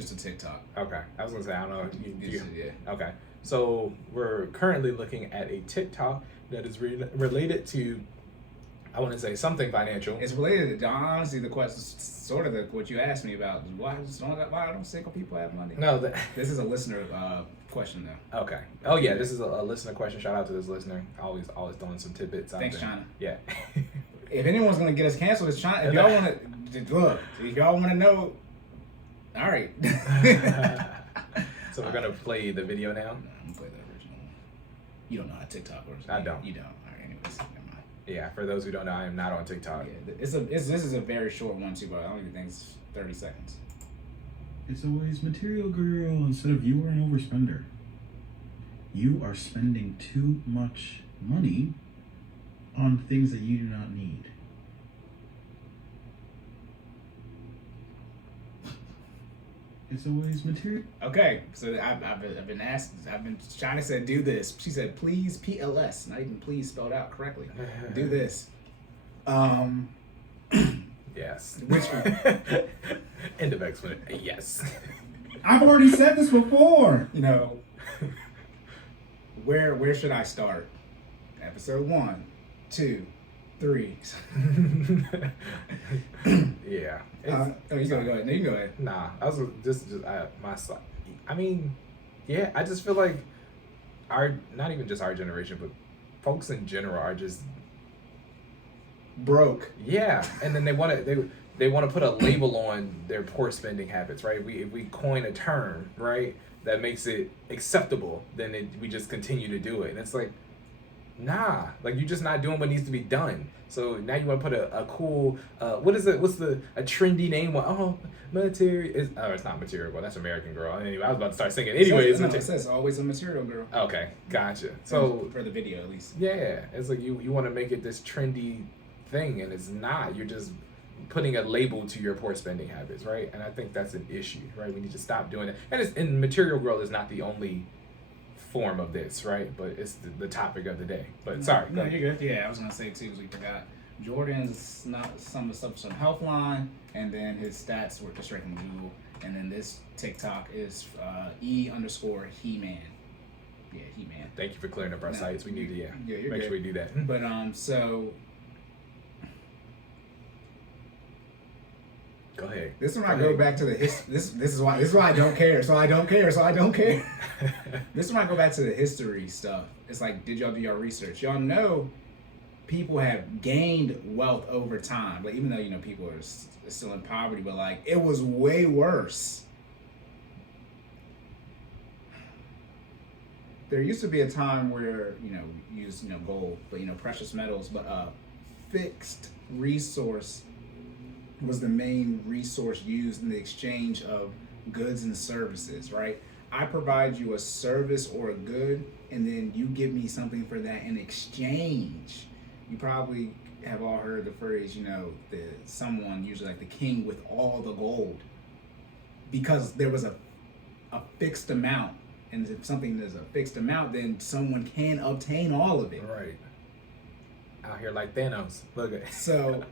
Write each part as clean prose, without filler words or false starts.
just a TikTok. Okay. I was gonna say I don't know. Yeah. Okay. So we're currently looking at a TikTok that is related to, I want to say something financial. It's related to honestly the question, sort of what you asked me about. Why don't single people have money? No, this is a listener question though. Okay. Oh yeah, this is a listener question. Shout out to this listener. Always throwing some tidbits out Thanks, there. China. Yeah. If anyone's gonna get us canceled, it's China. If y'all wanna look, if y'all wanna know, all right. So we're gonna play the video now. I'm gonna play the original one. You don't know how TikTok works. I don't. You don't. All right. Anyways, never mind. Yeah. For those who don't know, I am not on TikTok. Yeah, this is a very short one too, but I don't even think it's 30 seconds. It's always material girl instead of you are an overspender. You are spending too much money on things that you do not need. It's always material. Okay, so I've been asked. China said do this. She said please PLS, not even please spelled out correctly. Do this. Yes. Which one? End of explanation. Yes. I've already said this before. You know, where should I start? Episode 1, 2, 3. Yeah. You gotta go ahead. No, you go ahead. Nah, I was just my side. I mean, yeah, I just feel like not even just our generation, but folks in general are just broke. Yeah, and then they want to put a label on their poor spending habits, right? If we coin a term, right, that makes it acceptable, then we just continue to do it, and it's like, nah, like you're just not doing what needs to be done. So now you want to put a cool, what's a trendy name? Material it's not Material Girl, that's American Girl. Anyway, I was about to start singing. Anyways, it says always a Material Girl. Okay, gotcha. So for the video at least. Yeah, it's like you want to make it this trendy thing, and it's not. You're just putting a label to your poor spending habits, right? And I think that's an issue, right? We need to stop doing it. And Material Girl is not the only form of this, right? But it's the topic of the day. But sorry. No, you're good. Yeah, I was gonna say too, because we forgot. Jordan's not some Healthline, and then his stats were straight from Google, and then this TikTok is E_He-Man. Yeah, He-Man. Thank you for clearing up our sites. We need to make sure we do that. But so. Go ahead. This one I go back to the this is why I don't care. So I don't care. This one I go back to the history stuff. It's like, did y'all do your research? Y'all know people have gained wealth over time. Like, even though people are still in poverty, but like it was way worse. There used to be a time where you use gold, but precious metals, but fixed resource was the main resource used in the exchange of goods and services, right? I provide you a service or a good, and then you give me something for that in exchange. You probably have all heard the phrase, someone, usually like the king with all the gold, because there was a fixed amount. And if something is a fixed amount, then someone can obtain all of it. Right. Out here like Thanos. Look at it. So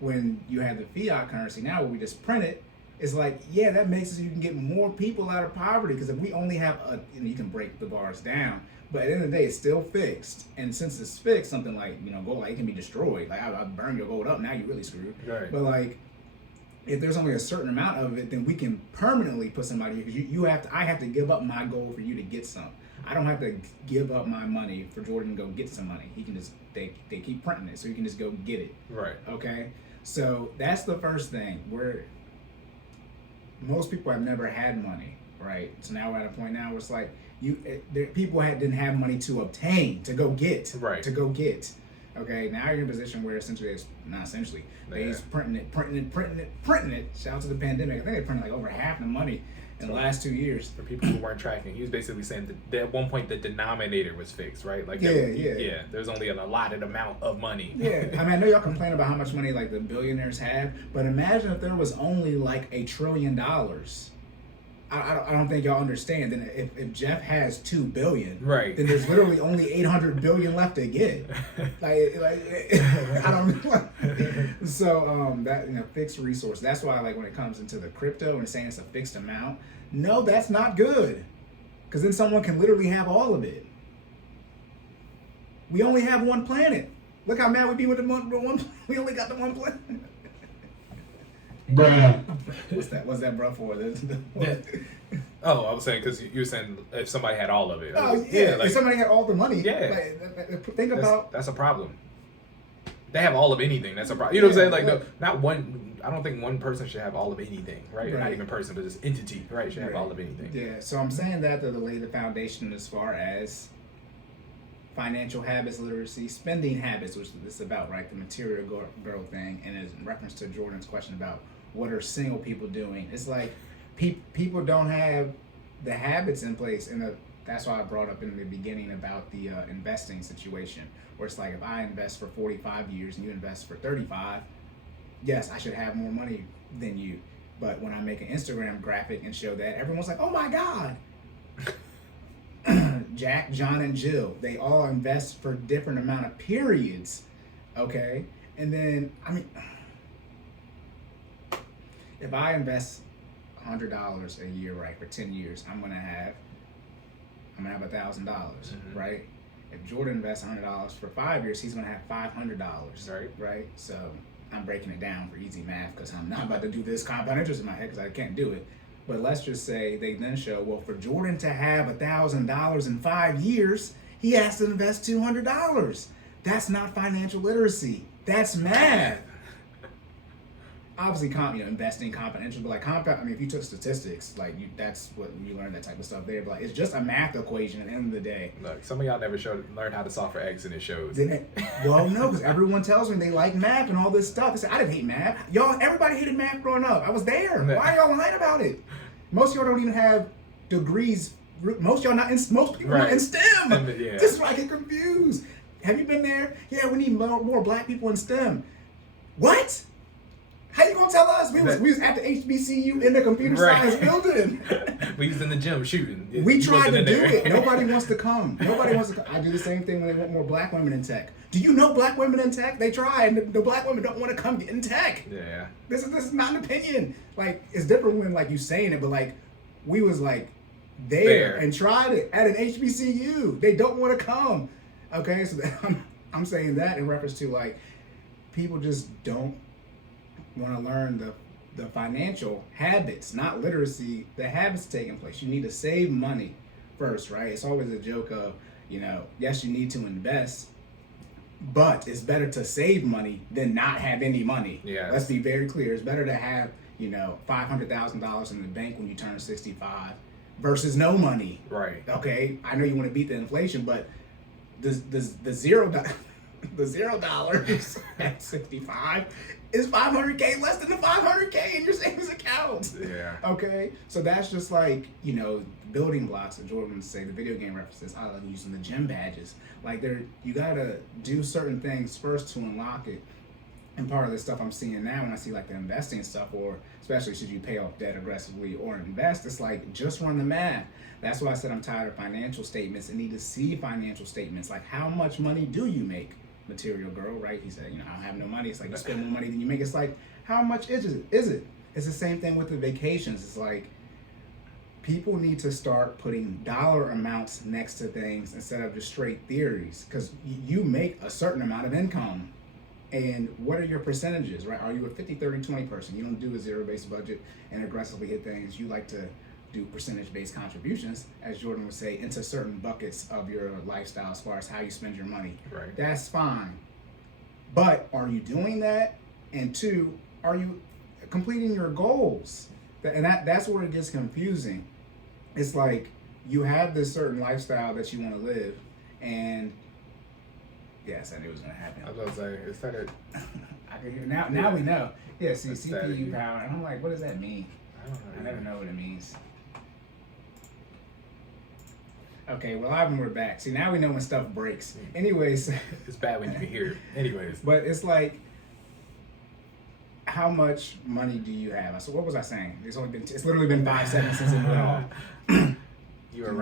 when you have the fiat currency now, where we just print it, it's like, yeah, that makes it so you can get more people out of poverty. Because if we only have you can break the bars down, but at the end of the day, it's still fixed. And since it's fixed, something like gold, like, it can be destroyed. Like, I burn your gold up, now you're really screwed. Right. But like, if there's only a certain amount of it, then we can permanently put somebody, because I have to give up my gold for you to get some. I don't have to give up my money for Jordan to go get some money. He can just they keep printing it, so he can just go get it. Right. Okay. So that's the first thing, where most people have never had money, right? So now we're at a point now where it's like people didn't have money to obtain, to go get, right? To go get. Okay, now you're in a position where essentially they're printing it. Shout out to the pandemic. I think they printed like over half the money in the last 2 years. For people who weren't tracking, he was basically saying that at one point the denominator was fixed, right? Like there's only an allotted amount of money. Yeah, I mean, I know y'all complain about how much money like the billionaires have, but imagine if there was only like $1 trillion. I don't think y'all understand. Then if Jeff has 2 billion, Right. then there's literally only 800 billion left to get. like I don't like, so that fixed resource. That's why like when it comes into the crypto and saying it's a fixed amount, no, that's not good. Because then someone can literally have all of it. We only have one planet. Look how mad we be with the one. We only got the one planet. Bruh. What's that, bro? For Oh, I was saying because you were saying if somebody had all of it. Oh yeah, like, if somebody had all the money. Yeah. Think about. That's a problem. They have all of anything. That's a problem. You know what I'm saying? Like, no, not one. I don't think one person should have all of anything, right? Or not even person, but just entity, right? Should have all of anything. Yeah. So I'm saying that to lay the foundation as far as financial habits, literacy, spending habits, which this is about, right? The material growth thing, and is in reference to Jordan's question about what are single people doing. It's like people don't have the habits in place, and that's why I brought up in the beginning about the investing situation, where it's like if I invest for 45 years and you invest for 35, yes, I should have more money than you. But when I make an Instagram graphic and show that, everyone's like, oh my God. Jack, John, and Jill, they all invest for different amount of periods, okay? And then, I mean, if I invest $100 a year, right, for 10 years, I'm gonna have $1,000, right? If Jordan invests $100 for 5 years, he's gonna have $500, right? So I'm breaking it down for easy math because I'm not about to do this compound interest in my head because I can't do it. But let's just say they then show, well, for Jordan to have $1,000 in 5 years, he has to invest $200. That's not financial literacy. That's math. Obviously, investing compound interest, but like compound. I mean, if you took statistics, like that's what you learn, that type of stuff there. But like, it's just a math equation at the end of the day. Look, some of y'all never learned how to solve for X, and it shows. Well, no, because everyone tells me they like math and all this stuff. I said, I didn't hate math. Y'all, everybody hated math growing up. I was there. Why are y'all lying about it? Most of y'all don't even have degrees. Most y'all not in. Most people not in STEM. Yeah. This is why I get confused. Have you been there? Yeah, we need more black people in STEM. What? How you gonna tell us? We was at the HBCU in the computer science building. We was in the gym shooting. We tried to do it. Nobody wants to come. I do the same thing when they want more black women in tech. Do you know black women in tech? They try, and the black women don't want to come get in tech. Yeah. This is not an opinion. Like, it's different when like you saying it, but like we was like there and tried it at an HBCU. They don't want to come. Okay, so I'm saying that in reference to like people just don't want to learn the financial habits, not literacy, the habits taking place. You need to save money first, right? It's always a joke of, yes, you need to invest, but it's better to save money than not have any money. Yeah. Let's be very clear. It's better to have, $500,000 in the bank when you turn 65 versus no money. Right. Okay. I know you want to beat the inflation, but the $0 at 65 is $500K less than the $500K in your savings account. Yeah. Okay. So that's just like, building blocks that Jordan would say, the video game references. I love using the gym badges. Like you gotta do certain things first to unlock it. And part of the stuff I'm seeing now when I see like the investing stuff, or especially should you pay off debt aggressively or invest, it's like just run the math. That's why I said I'm tired of financial statements and need to see financial statements. Like, how much money do you make? Material girl, right? He said, I don't have no money. It's like you spend more money than you make. It's like, how much is it? It's the same thing with the vacations. It's like people need to start putting dollar amounts next to things instead of just straight theories, because you make a certain amount of income. And what are your percentages, right? Are you a 50, 30, 20 person? You don't do a zero-based budget and aggressively hit things. You like to do percentage-based contributions, as Jordan would say, into certain buckets of your lifestyle as far as how you spend your money. Right. That's fine. But are you doing that? And two, are you completing your goals? And that's where it gets confusing. It's like you have this certain lifestyle that you want to live, and yes, I knew it was going to happen. I was going to say, is that it? I can hear now we know. Yeah, see, CPU power. And I'm like, what does that mean? I don't know. I never know what it means. Okay, well, we're back. See, now we know when stuff breaks. Anyways. It's bad when you can hear it. Anyways. But it's like, how much money do you have? So what was I saying? It's literally been 5 seconds since it went off. You were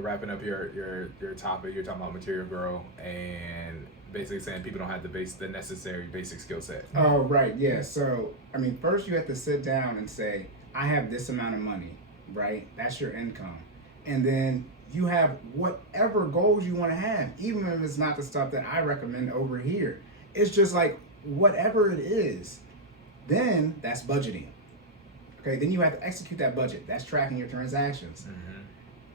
wrapping up your topic. You're talking about Material Girl and basically saying people don't have the necessary basic skill set. Oh, right, yeah. So, I mean, first you have to sit down and say, I have this amount of money, right? That's your income. And then you have whatever goals you want to have, even if it's not the stuff that I recommend over here. It's just like whatever it is. Then that's budgeting. Okay, then you have to execute that budget. That's tracking your transactions. Mm-hmm.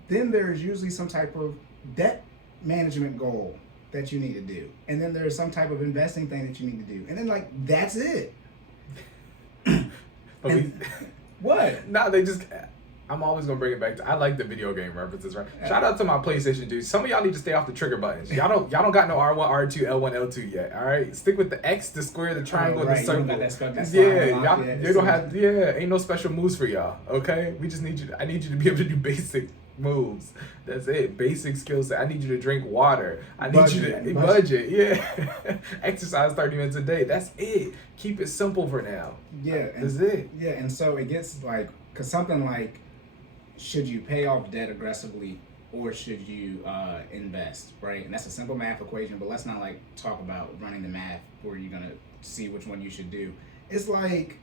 Then there's usually some type of debt management goal that you need to do. And then there's some type of investing thing that you need to do. And then like, that's it. But what? No, I'm always gonna bring it back to. I like the video game references, right? Shout out to my PlayStation dudes. Some of y'all need to stay off the trigger buttons. Y'all don't got no R1, R2, L1, L2 yet. All right, stick with the X, the square, the triangle, the circle. You don't have. Ain't no special moves for y'all. Okay, we just need you. I need you to be able to do basic moves. That's it. Basic skill set. I need you to drink water. I need you to budget. Yeah, exercise 30 minutes a day. That's it. Keep it simple for now. Yeah, that's it. Yeah, and so it gets like, cause something like, should you pay off debt aggressively or should you invest, right? And that's a simple math equation, but let's not like talk about running the math where you're gonna see which one you should do. It's like,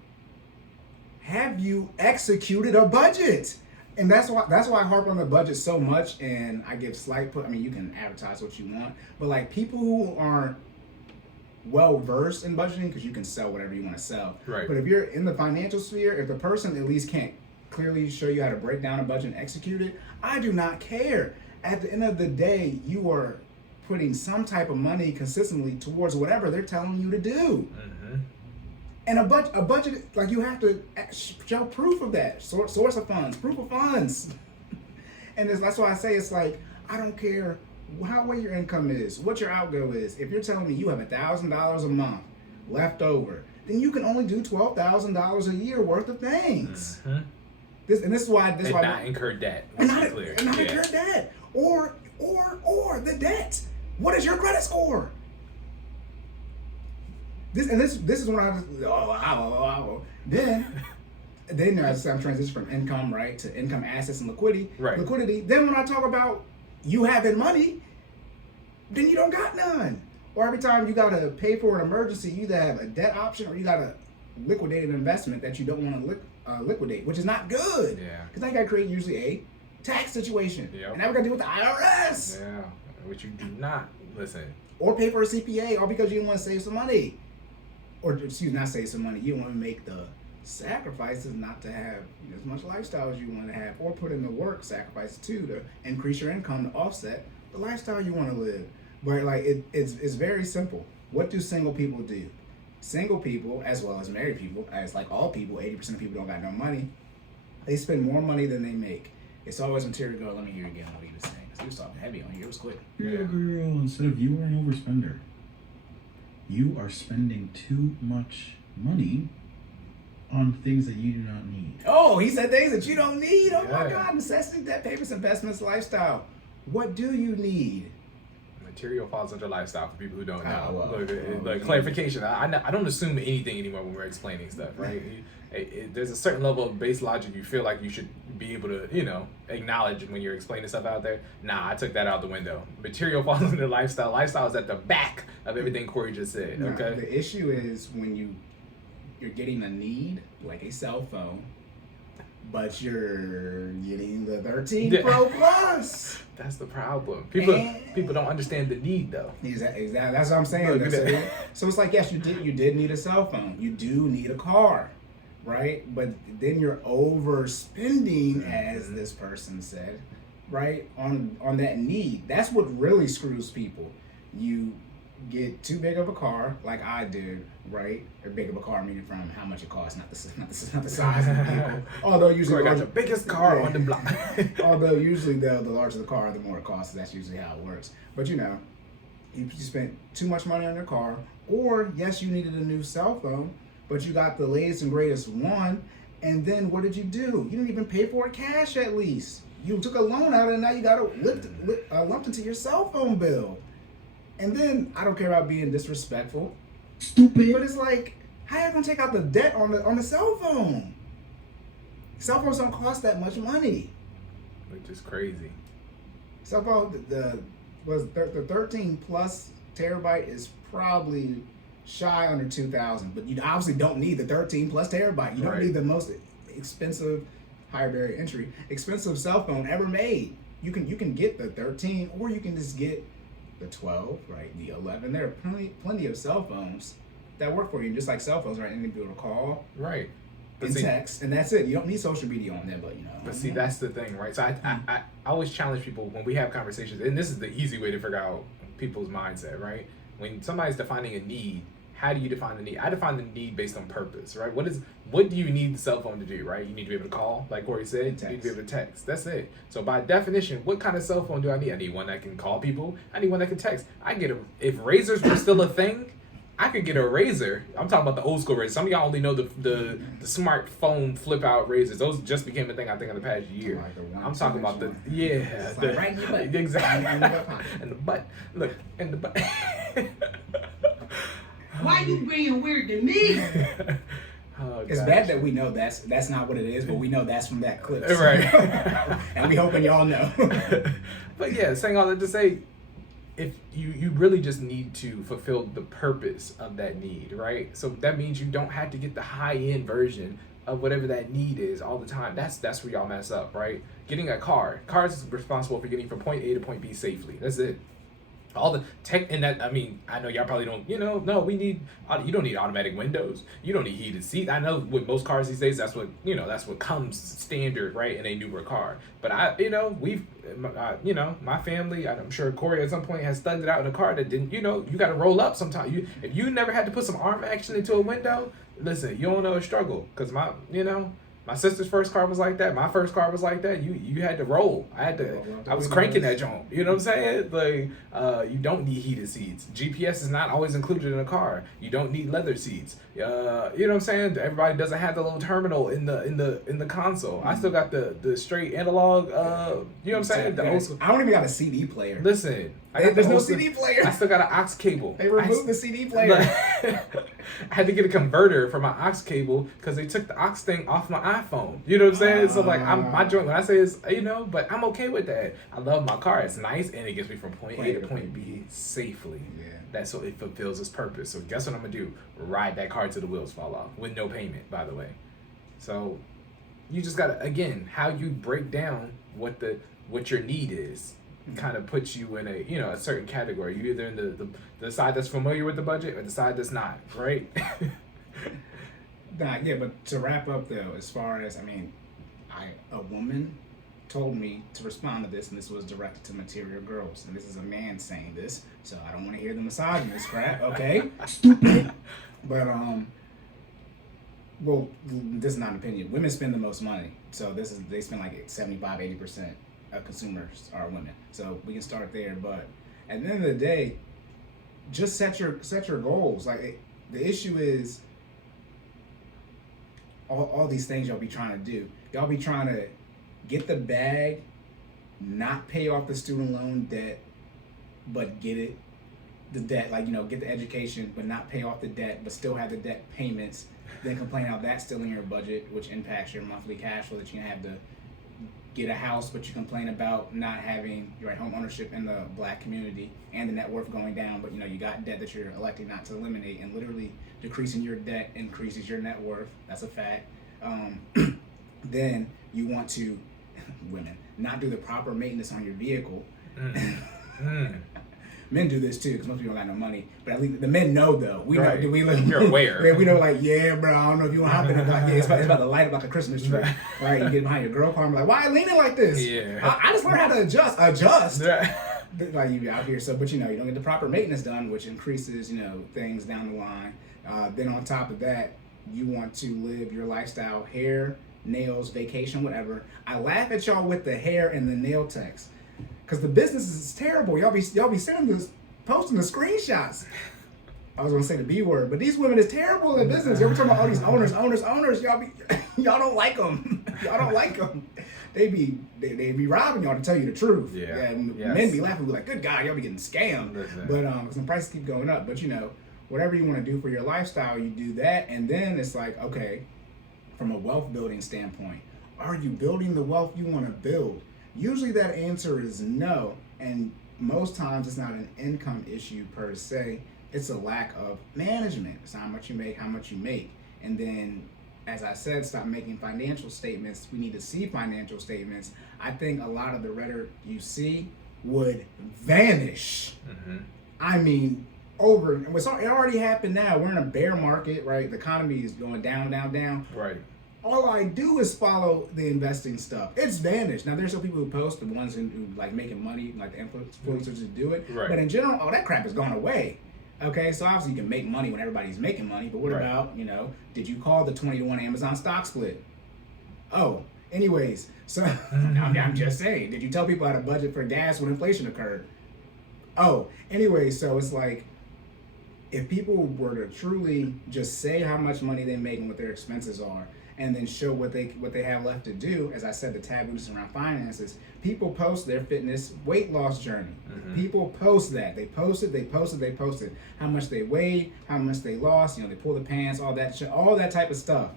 have you executed a budget? And that's why I harp on the budget so much, and I give you can advertise what you want, but like people who aren't well versed in budgeting, because you can sell whatever you want to sell. Right. But if you're in the financial sphere, if the person at least can't clearly show you how to break down a budget and execute it, I do not care. At the end of the day, you are putting some type of money consistently towards whatever they're telling you to do. Mm-hmm. And a budget, like you have to show proof of that, source of funds, proof of funds. And that's why I say it's like, I don't care what your income is, what your outgo is. If you're telling me you have $1,000 a month left over, then you can only do $12,000 a year worth of things. Mm-hmm. This is why not incur debt. And not incur debt. Or the debt. What is your credit score? This is when then as I'm transitioning from income, right, to income, assets, and liquidity. Right. Liquidity. Then when I talk about you having money, then you don't got none. Or every time you gotta pay for an emergency, you either have a debt option or you gotta liquidate an investment that you don't want to liquidate, which is not good. Yeah. Because that got to create usually a tax situation. Yep. And now we got to deal with the IRS. Yeah. Which you do not listen. Or pay for a CPA, all because you want to save some money. Or not save some money. You want to make the sacrifices not to have as much lifestyle as you want to have, or put in the work sacrifices too to increase your income to offset the lifestyle you want to live. But like it's very simple. What do single people do? Single people, as well as married people, as like all people, 80% of people don't got no money. They spend more money than they make. It's always Material Girl. Let me hear again what he was saying. Because he was talking heavy on here. It was quick. Material Girl, instead of you are an overspender. You are spending too much money on things that you do not need. Oh, he said things that you don't need. Oh my Yeah. God. Necessity, debt, payments, investments, lifestyle. What do you need? Material falls under lifestyle for people who don't know. Oh, well. Look, clarification. I don't assume anything anymore when we're explaining stuff, right? There's a certain level of base logic you feel like you should be able to, acknowledge when you're explaining stuff out there. Nah, I took that out the window. Material falls under lifestyle. Lifestyle is at the back of everything Cory just said, okay? The issue is when you're getting a need, like a cell phone, but you're getting the 13 Pro Plus. That's the problem. People don't understand the need though. Exactly. That's what I'm saying. So it's like, yes, you did need a cell phone. You do need a car, right? But then you're overspending, as this person said, right? On that need. That's what really screws people. You get too big of a car, like I did, right? Or big of a car, meaning from how much it costs, not the size of the vehicle. Although usually I got the biggest car on the block. Although usually the larger the car, the more it costs. That's usually how it works. But you spent too much money on your car, or yes, you needed a new cell phone, but you got the latest and greatest one, and then what did you do? You didn't even pay for it cash at least. You took a loan out, and now you got it lumped into your cell phone bill. And then, I don't care about being disrespectful. Stupid. But it's like, How you gonna take out the debt on the cell phone? Cell phones don't cost that much money. Which is crazy. Cell phone the 13 plus terabyte is probably shy under 2,000, but you obviously don't need the 13 plus terabyte. You don't need the most expensive, higher barrier entry, expensive cell phone ever made. You can get the 13, or you can just get the 12, right? The 11. There are plenty of cell phones that work for you, just like cell phones, right? And you can be able to call, right, and text, and that's it. You don't need social media on there, but you know. But see, that's the thing, right? So I always challenge people when we have conversations, and this is the easy way to figure out people's mindset, right? When somebody's defining a need, how do you define the need? I define the need based on purpose, right? What do you need the cell phone to do, right? You need to be able to call, like Cory said. You need to be able to text. That's it. So by definition, what kind of cell phone do I need? I need one that can call people. I need one that can text. If razors were still a thing, I could get a razor. I'm talking about the old school razor. Some of y'all only know the smartphone flip out razors. Those just became a thing, I think, in the past year. Like I'm talking about right in the butt. Exactly. And the butt. Look, in the butt. Why you being weird to me? Oh, it's bad that we know that's not what it is, but we know that's from that clip. So. Right. And we hoping y'all know. But yeah, saying all that to say, if you really just need to fulfill the purpose of that need, right? So that means you don't have to get the high-end version of whatever that need is all the time. That's where y'all mess up, right? Getting a car. Cars is responsible for getting from point A to point B safely. That's it. All the tech in that, I mean, I know y'all probably don't, you don't need automatic windows. You don't need heated seats. I know with most cars these days, that's what comes standard, right, in a newer car. But my family, I'm sure Cory at some point has studied it out in a car that didn't, you got to roll up sometimes. If you never had to put some arm action into a window, listen, you don't know a struggle. Because my sister's first car was like that. My first car was like that. You had to roll. I was cranking that joint. You know what I'm saying? Like, you don't need heated seats. GPS is not always included in a car. You don't need leather seats. You know what I'm saying? Everybody doesn't have the little terminal in the console. I still got the straight analog. You know what I'm saying? I don't even got a CD player. Listen, there's no CD player. I still got an aux cable. They removed the CD player. I had to get a converter for my aux cable because they took the aux thing off my iPhone. You know what I'm saying? So like, my joint, when I say is, but I'm okay with that. I love my car. It's nice and it gets me from point A to point B safely. Yeah. That's so it fulfills its purpose. So guess what I'm gonna do? Ride that car till the wheels fall off with no payment, by the way. So you just gotta, again, how you break down what your need is kind of puts you in a certain category. You either in the side that's familiar with the budget or the side that's not, right? Yeah, but to wrap up though, as far as a woman told me to respond to this, and this was directed to material girls, and this is a man saying this, so I don't want to hear the misogynist crap, okay? Stupid. But well, this is not an opinion. Women spend the most money, so they spend like 75-80% of consumers are women. So we can start there, but at the end of the day, just set your goals. Like the issue is all these things y'all be trying to do. Y'all be trying to get the bag, not pay off the student loan debt, but get the debt, get the education, but not pay off the debt, but still have the debt payments. Then complain how that's still in your budget, which impacts your monthly cash flow, that you can have to get a house, but you complain about not having your home ownership in the Black community and the net worth going down, but you got debt that you're electing not to eliminate, and literally decreasing your debt increases your net worth. That's a fact. Then you want to, women, not do the proper maintenance on your vehicle. Men do this too, because most people don't got no money. But at least the men know, though. We know. Do we look? You're aware. We know, bro. I don't know if you want to hop in it. It's about to light up like a Christmas tree. Right? You get behind your girl car and be like, why are you leaning like this? Yeah. I just learned how to adjust. Yeah. Like you out here, but you don't get the proper maintenance done, which increases things down the line. Then on top of that, you want to live your lifestyle, hair, nails, vacation, whatever. I laugh at y'all with the hair and the nail text, because the business is terrible. Y'all be sending this, posting the screenshots. I was gonna say the B word, but these women is terrible in business. Y'all be talking about all these owners. Y'all don't like them. Y'all don't like them. They be robbing y'all, to tell you the truth. Yeah. Men be laughing, be like, good God, y'all be getting scammed. Listen. But some prices keep going up. But whatever you want to do for your lifestyle, you do that. And then it's like, okay, from a wealth building standpoint, are you building the wealth you want to build? Usually that answer is no. And most times it's not an income issue per se. It's a lack of management. It's how much you make, how much you make. And then, as I said, stop making financial statements. We need to see financial statements. I think a lot of the rhetoric you see would vanish. I mean, it already happened now. We're in a bear market, right? The economy is going down, down, down. Right. All I do is follow the investing stuff. It's vanished. Now, there's some people who post, the ones who like making money, like the influencers who do it. Right. But in general, all that crap is gone away. Okay, so obviously you can make money when everybody's making money, but what Right. about, did you call the 20-to-1 Amazon stock split? Oh, anyways, so I'm just saying, did you tell people how to budget for gas when inflation occurred? Oh, anyway, so it's like, if people were to truly just say how much money they make and what their expenses are, and then show what they have left to do, as I said, the taboos around finances, people post their fitness weight loss journey. People post that. They post it. How much they weighed, how much they lost, they pull the pants, all that shit, all that type of stuff.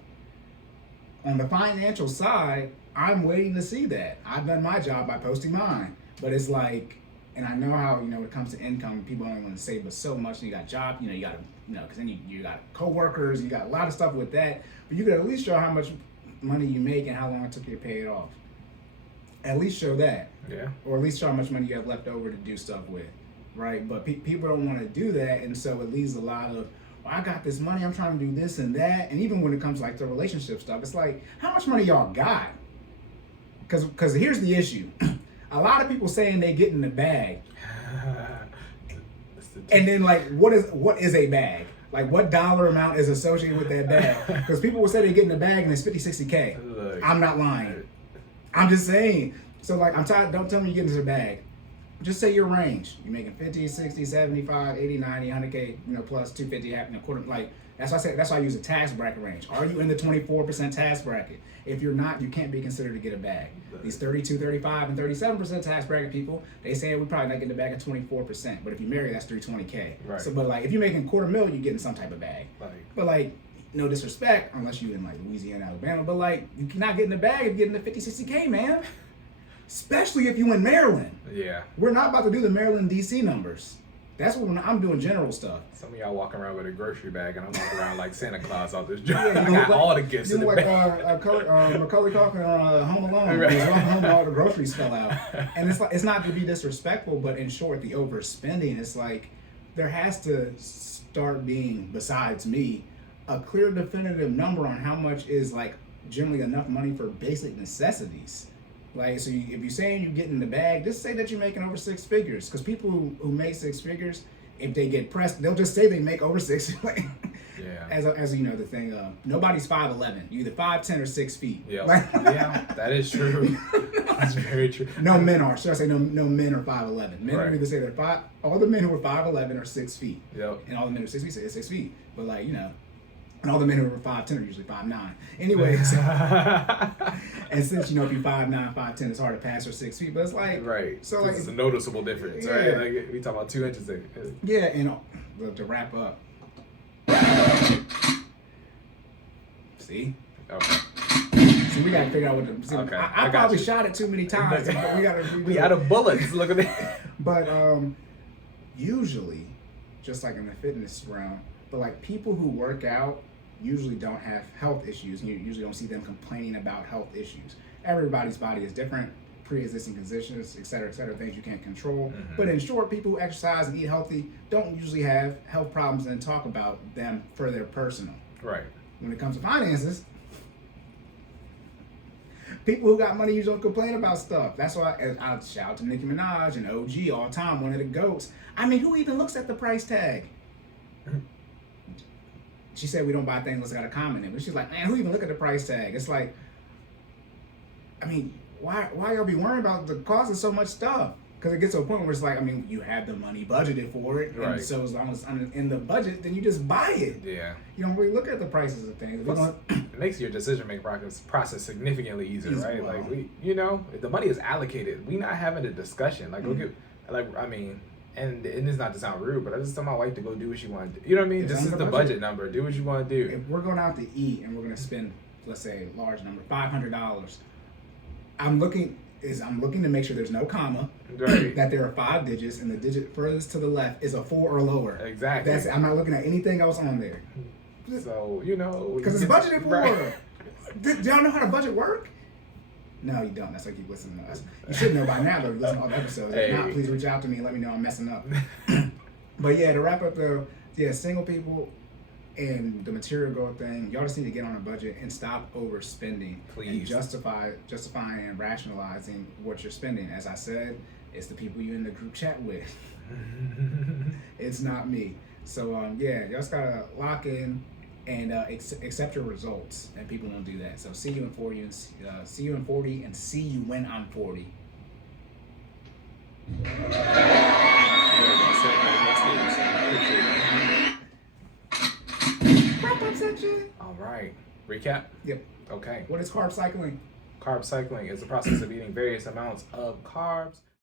On the financial side, I'm waiting to see that. I've done my job by posting mine. But it's like, and I know how, when it comes to income, people only want to save but so much. You got job, you got to, because then you got coworkers, you got a lot of stuff with that. But you could at least show how much money you make and how long it took you to pay it off. At least show that. Yeah. Or at least show how much money you have left over to do stuff with, right? But people don't want to do that, and so it leaves a lot of, well, I got this money, I'm trying to do this and that. And even when it comes like to relationship stuff, it's like, how much money y'all got? Because here's the issue. A lot of people saying they get in the bag. And then like, what is a bag? Like, what dollar amount is associated with that bag? Because people will say they get in the bag and it's 50, 60K. Look, I'm not lying. I'm just saying. So like, I'm tired. Don't tell me you get into the bag. Just say your range. You're making 50, 60, 75, 80, 90, 100K, plus 250, quarter. Like, that's why I say, that's why I use a tax bracket range. Are you in the 24% tax bracket? If you're not, you can't be considered to get a bag. These 32, 35, and 37% tax bracket people, they say we probably not getting the bag at 24%. But if you marry, that's 320K. Right. So, but like, if you're making $250,000, you're getting some type of bag. But like, no disrespect, unless you're in like Louisiana, Alabama, but like, you cannot get in the bag if you're getting the 50, 60K, man. Especially if you in Maryland. Yeah. We're not about to do the Maryland, DC numbers. That's when I'm doing general stuff. Some of y'all walking around with a grocery bag, and I'm walking around like Santa Claus out this joint. Yeah, I got all the gifts in the bag. Macaulay Culkin on Home Alone. Right. He was walking home and all the groceries fell out. And it's like, it's not to be disrespectful, but in short, the overspending, it's like there has to start being, besides me, a clear definitive number on how much is like generally enough money for basic necessities. Like, so if you're saying you get in the bag, just say that you're making over six figures. Because people who make six figures, if they get pressed, they'll just say they make over six. Like, Yeah. As you know, the thing, nobody's 5'11". You're either 5'10" or 6 feet. Yeah. Like, Yeah, that is true. That's very true. no men are. Should I say no men are 5'11". Men Right. are either say they're all the men who are 5'11" are 6 feet. Yep. And all the men who are 6 feet say 6 feet. But like, and all the men who are 5'10" are usually 5'9". Anyways, and since if you're 5'9", 5'10", it's hard to pass for 6 feet. But it's like, Right. So like, it's a noticeable difference, Yeah. right? Like we talk about 2 inches there. yeah, and to wrap up. See? Okay. So we gotta figure out what the. See, Okay, I I got probably you. shot it too many times. But we gotta. We out of bullets. Look at that. But usually, just like in the fitness realm, but like people who work out usually don't have health issues. You usually don't see them complaining about health issues. Everybody's body is different, pre-existing conditions, et cetera, things you can't control. Mhm. But in short, people who exercise and eat healthy don't usually have health problems and talk about them for their personal. Right. When it comes to finances, people who got money usually don't complain about stuff. That's why I shout out to Nicki Minaj and OG all the time, one of the GOATs. I mean, who even looks at the price tag? She said we don't buy things unless I got a comment in it. But she's like, man, who even look at the price tag? It's like, I mean, why y'all be worrying about the cost of so much stuff? Because it gets to a point where it's like, I mean, you have the money budgeted for it. Right. And so as long as it's in the budget, then you just buy it. Yeah. You don't really look at the prices of things. It makes your decision-making process significantly easier, Easy, right? wow. Like if the money is allocated, we not having a discussion. Like look at, I mean, And it's not to sound rude, but I just tell my wife to go do what she want to do. You know what I mean? It's This on is the the budget. budget number. Do what you want to do. If we're going out to eat and we're gonna spend, let's say, a large number, $500, I'm looking to make sure there's no comma, Right. that there are 5 digits, and the digit furthest to the left is a 4 or lower. Exactly. I'm not looking at anything else on there So, you know. because it's budgeted for. Right. Do y'all know how to budget work? No, you don't. That's why you keep listening to us. You should know by now, though. You listen to all the episodes. If not, Hey. please reach out to me and let me know I'm messing up. But yeah, to wrap up though, yeah, single people and the material goal thing, y'all just need to get on a budget and stop overspending. And Please. justifying and rationalizing what you're spending. As I said, it's the people you in the group chat with. It's not me. So yeah, y'all just gotta lock in and accept your results, and people don't do that. So see you in 40 and see you in 40 and see you when I'm 40. Wrap up section. All right. Recap? Yep. Okay. What is carb cycling? Carb cycling is the process of eating various amounts of carbs